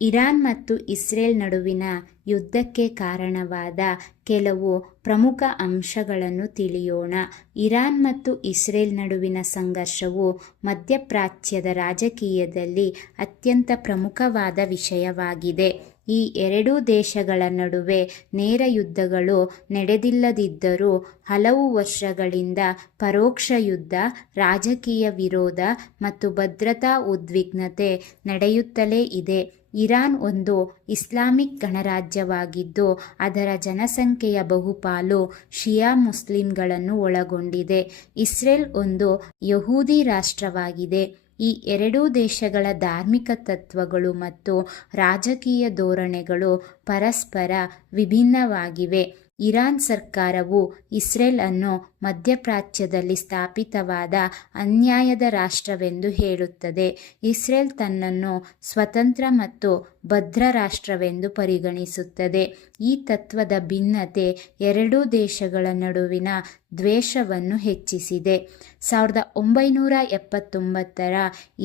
Iran ಮತ್ತು Israel ನಡುವಿನ ಯುದ್ಧಕ್ಕೆ ಕಾರಣವಾದ ಕೆಲವು ಪ್ರಮುಖ ಅಂಶಗಳನ್ನು ತಿಳಿಯೋಣ. ಇರಾನ್ ಮತ್ತು ಇಸ್ರೇಲ್ ನಡುವಿನ ಸಂಘರ್ಷವು ಮಧ್ಯಪ್ರಾಚ್ಯದ ರಾಜಕೀಯದಲ್ಲಿ ಅತ್ಯಂತ ಪ್ರಮುಖವಾದ ವಿಷಯವಾಗಿದೆ. ಈ ಎರಡೂ ದೇಶಗಳ ನಡುವೆ ನೇರ ಯುದ್ಧಗಳು ನಡೆದಿಲ್ಲದಿದ್ದರೂ ಹಲವು ವರ್ಷಗಳಿಂದ ಪರೋಕ್ಷ ಯುದ್ಧ, ರಾಜಕೀಯ ವಿರೋಧ ಮತ್ತು ಭದ್ರತಾ ಉದ್ವಿಗ್ನತೆ ನಡೆಯುತ್ತಲೇ ಇದೆ. ಇರಾನ್ ಒಂದು ಇಸ್ಲಾಮಿಕ್ ಗಣರಾಜ್ಯವಾಗಿದ್ದು ಅದರ ಜನಸಂಖ್ಯೆಯ ಬಹುಪಾಲು ಶಿಯಾ ಮುಸ್ಲಿಂಗಳನ್ನು ಒಳಗೊಂಡಿದೆ. ಇಸ್ರೇಲ್ ಒಂದು ಯಹೂದಿ ರಾಷ್ಟ್ರವಾಗಿದೆ. ಈ ಎರಡೂ ದೇಶಗಳ ಧಾರ್ಮಿಕ ತತ್ವಗಳು ಮತ್ತು ರಾಜಕೀಯ ಧೋರಣೆಗಳು ಪರಸ್ಪರ ವಿಭಿನ್ನವಾಗಿವೆ. ಇರಾನ್ ಸರ್ಕಾರವು ಇಸ್ರೇಲ್ ಅನ್ನು ಮಧ್ಯಪ್ರಾಚ್ಯದಲ್ಲಿ ಸ್ಥಾಪಿತವಾದ ಅನ್ಯಾಯದ ರಾಷ್ಟ್ರವೆಂದು ಹೇಳುತ್ತದೆ. ಇಸ್ರೇಲ್ ತನ್ನನ್ನು ಸ್ವತಂತ್ರ ಮತ್ತು ಭದ್ರ ರಾಷ್ಟ್ರವೆಂದು ಪರಿಗಣಿಸುತ್ತದೆ. ಈ ತತ್ವದ ಭಿನ್ನತೆ ಎರಡೂ ದೇಶಗಳ ನಡುವಿನ ದ್ವೇಷವನ್ನು ಹೆಚ್ಚಿಸಿದೆ. 1979ರ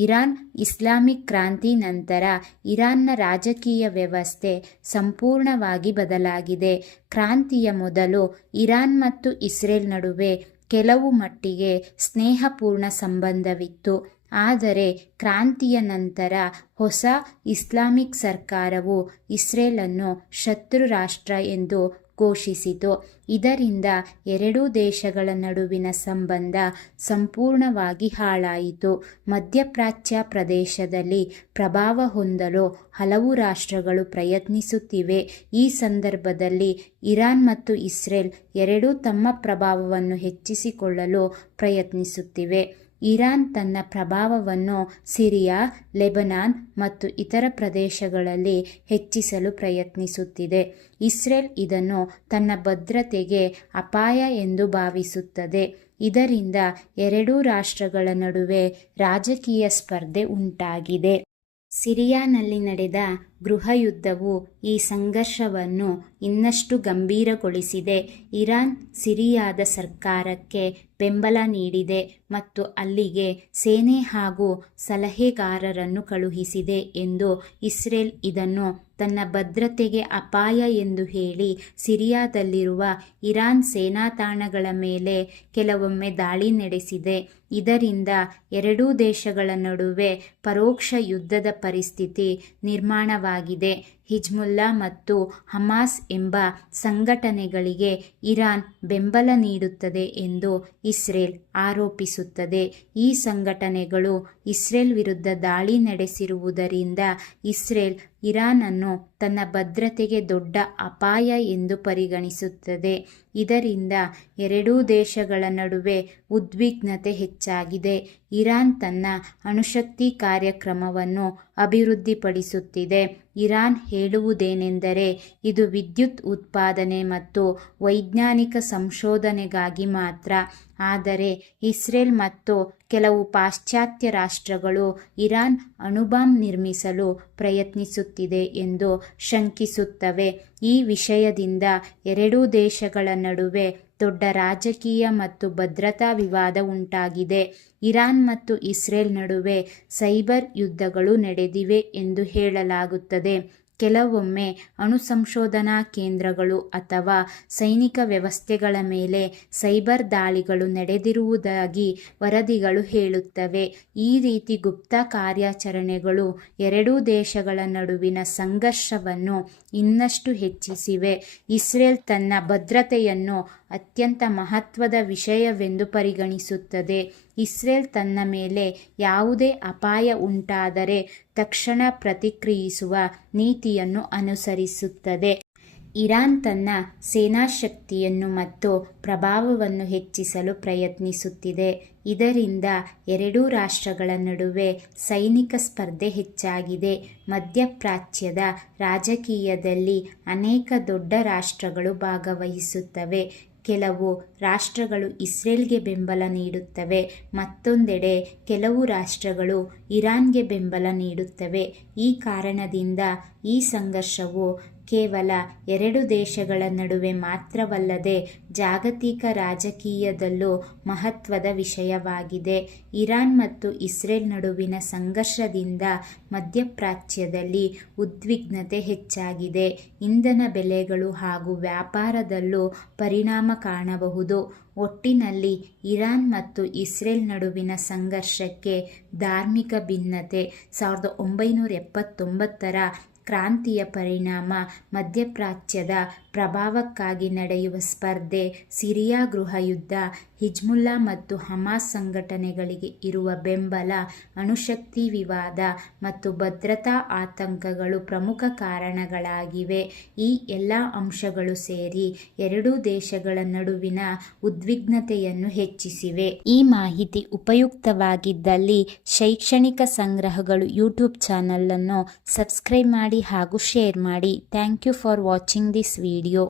ಇರಾನ್ ಇಸ್ಲಾಮಿಕ್ ಕ್ರಾಂತಿ ನಂತರ ಇರಾನ್ನ ರಾಜಕೀಯ ವ್ಯವಸ್ಥೆ ಸಂಪೂರ್ಣವಾಗಿ ಬದಲಾಗಿದೆ. ಕ್ರಾಂತಿಯ ಮೊದಲು ಇರಾನ್ ಮತ್ತು ಇಸ್ರೇಲ್ ನಡುವೆ ಕೆಲವು ಮಟ್ಟಿಗೆ ಸ್ನೇಹಪೂರ್ಣ ಸಂಬಂಧವಿತ್ತು. ಆದರೆ ಕ್ರಾಂತಿಯ ನಂತರ ಹೊಸ ಇಸ್ಲಾಮಿಕ್ ಸರ್ಕಾರವು ಇಸ್ರೇಲನ್ನು ಶತ್ರು ರಾಷ್ಟ್ರ ಎಂದು ಘೋಷಿಸಿತು. ಇದರಿಂದ ಎರಡೂ ದೇಶಗಳ ನಡುವಿನ ಸಂಬಂಧ ಸಂಪೂರ್ಣವಾಗಿ ಹಾಳಾಯಿತು. ಮಧ್ಯಪ್ರಾಚ್ಯ ಪ್ರದೇಶದಲ್ಲಿ ಪ್ರಭಾವ ಹೊಂದಲು ಹಲವು ರಾಷ್ಟ್ರಗಳು ಪ್ರಯತ್ನಿಸುತ್ತಿವೆ. ಈ ಸಂದರ್ಭದಲ್ಲಿ ಇರಾನ್ ಮತ್ತು ಇಸ್ರೇಲ್ ಎರಡೂ ತಮ್ಮ ಪ್ರಭಾವವನ್ನು ಹೆಚ್ಚಿಸಿಕೊಳ್ಳಲು ಪ್ರಯತ್ನಿಸುತ್ತಿವೆ. ಇರಾನ್ ತನ್ನ ಪ್ರಭಾವವನ್ನು ಸಿರಿಯಾ, ಲೆಬನಾನ್ ಮತ್ತು ಇತರ ಪ್ರದೇಶಗಳಲ್ಲಿ ಹೆಚ್ಚಿಸಲು ಪ್ರಯತ್ನಿಸುತ್ತಿದೆ. ಇಸ್ರೇಲ್ ಇದನ್ನು ತನ್ನ ಭದ್ರತೆಗೆ ಅಪಾಯ ಎಂದು ಭಾವಿಸುತ್ತದೆ. ಇದರಿಂದ ಎರಡೂ ರಾಷ್ಟ್ರಗಳ ನಡುವೆ ರಾಜಕೀಯ ಸ್ಪರ್ಧೆ ಉಂಟಾಗಿದೆ. ಸಿರಿಯಾನಲ್ಲಿ ನಡೆದ ಗೃಹಯುದ್ಧವು ಈ ಸಂಘರ್ಷವನ್ನು ಇನ್ನಷ್ಟು ಗಂಭೀರಗೊಳಿಸಿದೆ. ಇರಾನ್ ಸಿರಿಯಾದ ಸರ್ಕಾರಕ್ಕೆ ಬೆಂಬಲ ನೀಡಿದೆ ಮತ್ತು ಅಲ್ಲಿಗೆ ಸೇನೆ ಹಾಗೂ ಸಲಹೆಗಾರರನ್ನು ಕಳುಹಿಸಿದೆ ಎಂದು ಇಸ್ರೇಲ್ ಇದನ್ನು ತನ್ನ ಭದ್ರತೆಗೆ ಅಪಾಯ ಎಂದು ಹೇಳಿ ಸಿರಿಯಾದಲ್ಲಿರುವ ಇರಾನ್ ಸೇನಾ ತಾಣಗಳ ಮೇಲೆ ಕೆಲವೊಮ್ಮೆ ದಾಳಿ ನಡೆಸಿದೆ. ಇದರಿಂದ ಎರಡೂ ದೇಶಗಳ ನಡುವೆ ಪರೋಕ್ಷ ಯುದ್ಧದ ಪರಿಸ್ಥಿತಿ ನಿರ್ಮಾಣವಾಗಿದೆ. ಹಿಜ್ಬುಲ್ಲಾ ಮತ್ತು ಹಮಾಸ್ ಎಂಬ ಸಂಘಟನೆಗಳಿಗೆ ಇರಾನ್ ಬೆಂಬಲ ನೀಡುತ್ತದೆ ಎಂದು ಇಸ್ರೇಲ್ ಆರೋಪಿಸುತ್ತದೆ. ಈ ಸಂಘಟನೆಗಳು ಇಸ್ರೇಲ್ ವಿರುದ್ಧ ದಾಳಿ ನಡೆಸಿರುವುದರಿಂದ ಇಸ್ರೇಲ್ ಇರಾನ್ ಅನ್ನು ತನ್ನ ಭದ್ರತೆಗೆ ದೊಡ್ಡ ಅಪಾಯ ಎಂದು ಪರಿಗಣಿಸುತ್ತದೆ. ಇದರಿಂದ ಎರಡೂ ದೇಶಗಳ ನಡುವೆ ಉದ್ವಿಗ್ನತೆ ಹೆಚ್ಚಾಗಿದೆ. ಇರಾನ್ ತನ್ನ ಅಣುಶಕ್ತಿ ಕಾರ್ಯಕ್ರಮವನ್ನು ಅಭಿವೃದ್ಧಿಪಡಿಸುತ್ತಿದೆ. ಇರಾನ್ ಹೇಳುವುದೇನೆಂದರೆ ಇದು ವಿದ್ಯುತ್ ಉತ್ಪಾದನೆ ಮತ್ತು ವೈಜ್ಞಾನಿಕ ಸಂಶೋಧನೆಗಾಗಿ ಮಾತ್ರ. ಆದರೆ ಇಸ್ರೇಲ್ ಮತ್ತು ಕೆಲವು ಪಾಶ್ಚಾತ್ಯ ರಾಷ್ಟ್ರಗಳು ಇರಾನ್ ಅಣುಬಾಂಬ್ ನಿರ್ಮಿಸಲು ಪ್ರಯತ್ನಿಸುತ್ತಿದೆ ಎಂದು ಶಂಕಿಸುತ್ತವೆ. ಈ ವಿಷಯದಿಂದ ಎರಡೂ ದೇಶಗಳ ನಡುವೆ ದೊಡ್ಡ ರಾಜಕೀಯ ಮತ್ತು ಭದ್ರತಾ ವಿವಾದ ಉಂಟಾಗಿದೆ. ಇರಾನ್ ಮತ್ತು ಇಸ್ರೇಲ್ ನಡುವೆ ಸೈಬರ್ ಯುದ್ಧಗಳು ನಡೆದಿವೆ ಎಂದು ಹೇಳಲಾಗುತ್ತದೆ. ಕೆಲವೊಮ್ಮೆ ಅಣು ಸಂಶೋಧನಾ ಕೇಂದ್ರಗಳು ಅಥವಾ ಸೈನಿಕ ವ್ಯವಸ್ಥೆಗಳ ಮೇಲೆ ಸೈಬರ್ ದಾಳಿಗಳು ನಡೆದಿರುವುದಾಗಿ ವರದಿಗಳು ಹೇಳುತ್ತವೆ. ಈ ರೀತಿ ಗುಪ್ತ ಕಾರ್ಯಾಚರಣೆಗಳು ಎರಡೂ ದೇಶಗಳ ನಡುವಿನ ಸಂಘರ್ಷವನ್ನು ಇನ್ನಷ್ಟು ಹೆಚ್ಚಿಸಿವೆ. ಇಸ್ರೇಲ್ ತನ್ನ ಭದ್ರತೆಯನ್ನು ಅತ್ಯಂತ ಮಹತ್ವದ ವಿಷಯವೆಂದು ಪರಿಗಣಿಸುತ್ತದೆ. ಇಸ್ರೇಲ್ ತನ್ನ ಮೇಲೆ ಯಾವುದೇ ಅಪಾಯ ಉಂಟಾದರೆ ತಕ್ಷಣ ಪ್ರತಿಕ್ರಿಯಿಸುವ ನೀತಿಯನ್ನು ಅನುಸರಿಸುತ್ತದೆ. ಇರಾನ್ ತನ್ನ ಸೇನಾ ಶಕ್ತಿಯನ್ನು ಮತ್ತು ಪ್ರಭಾವವನ್ನು ಹೆಚ್ಚಿಸಲು ಪ್ರಯತ್ನಿಸುತ್ತಿದೆ. ಇದರಿಂದ ಎರಡೂ ರಾಷ್ಟ್ರಗಳ ನಡುವೆ ಸೈನಿಕ ಸ್ಪರ್ಧೆ ಹೆಚ್ಚಾಗಿದೆ. ಮಧ್ಯಪ್ರಾಚ್ಯದ ರಾಜಕೀಯದಲ್ಲಿ ಅನೇಕ ದೊಡ್ಡ ರಾಷ್ಟ್ರಗಳು ಭಾಗವಹಿಸುತ್ತವೆ. ಕೆಲವು ರಾಷ್ಟ್ರಗಳು ಇಸ್ರೇಲ್ಗೆ ಬೆಂಬಲ ನೀಡುತ್ತವೆ. ಮತ್ತೊಂದೆಡೆ ಕೆಲವು ರಾಷ್ಟ್ರಗಳು ಇರಾನ್ಗೆ ಬೆಂಬಲ ನೀಡುತ್ತವೆ. ಈ ಕಾರಣದಿಂದ ಈ ಸಂಘರ್ಷವು ಕೇವಲ ಎರಡು ದೇಶಗಳ ನಡುವೆ ಮಾತ್ರವಲ್ಲದೆ ಜಾಗತಿಕ ರಾಜಕೀಯದಲ್ಲೂ ಮಹತ್ವದ ವಿಷಯವಾಗಿದೆ. ಇರಾನ್ ಮತ್ತು ಇಸ್ರೇಲ್ ನಡುವಿನ ಸಂಘರ್ಷದಿಂದ ಮಧ್ಯಪ್ರಾಚ್ಯದಲ್ಲಿ ಉದ್ವಿಗ್ನತೆ ಹೆಚ್ಚಾಗಿದೆ. ಇಂಧನ ಬೆಲೆಗಳು ಹಾಗೂ ವ್ಯಾಪಾರದಲ್ಲೂ ಪರಿಣಾಮ ಕಾಣಬಹುದು. ಒಟ್ಟಿನಲ್ಲಿ ಇರಾನ್ ಮತ್ತು ಇಸ್ರೇಲ್ ನಡುವಿನ ಸಂಘರ್ಷಕ್ಕೆ ಧಾರ್ಮಿಕ ಭಿನ್ನತೆ, 1979ರ ಕ್ರಾಂತಿಯ ಪರಿಣಾಮ, ಮಧ್ಯಪ್ರಾಚ್ಯದ ಪ್ರಭಾವಕ್ಕಾಗಿ ನಡೆಯುವ ಸ್ಪರ್ಧೆ, ಸಿರಿಯಾ ಗೃಹಯುದ್ಧ, ಹಿಜ್ಬುಲ್ಲಾ ಮತ್ತು ಹಮಾಸ್ ಸಂಘಟನೆಗಳಿಗೆ ಇರುವ ಬೆಂಬಲ, ಅಣುಶಕ್ತಿ ವಿವಾದ ಮತ್ತು ಭದ್ರತಾ ಆತಂಕಗಳು ಪ್ರಮುಖ ಕಾರಣಗಳಾಗಿವೆ. ಈ ಎಲ್ಲ ಅಂಶಗಳು ಸೇರಿ ಎರಡೂ ದೇಶಗಳ ನಡುವಿನ ಉದ್ವಿಗ್ನತೆಯನ್ನು ಹೆಚ್ಚಿಸಿವೆ. ಈ ಮಾಹಿತಿ ಉಪಯುಕ್ತವಾಗಿದ್ದಲ್ಲಿ ಶೈಕ್ಷಣಿಕ ಸಂಗ್ರಹಗಳು ಯೂಟ್ಯೂಬ್ ಚಾನಲ್ ಅನ್ನು ಸಬ್ಸ್ಕ್ರೈಬ್ ಮಾಡಿ ಹಾಗೂ ಶೇರ್ ಮಾಡಿ. Thank you for watching this video.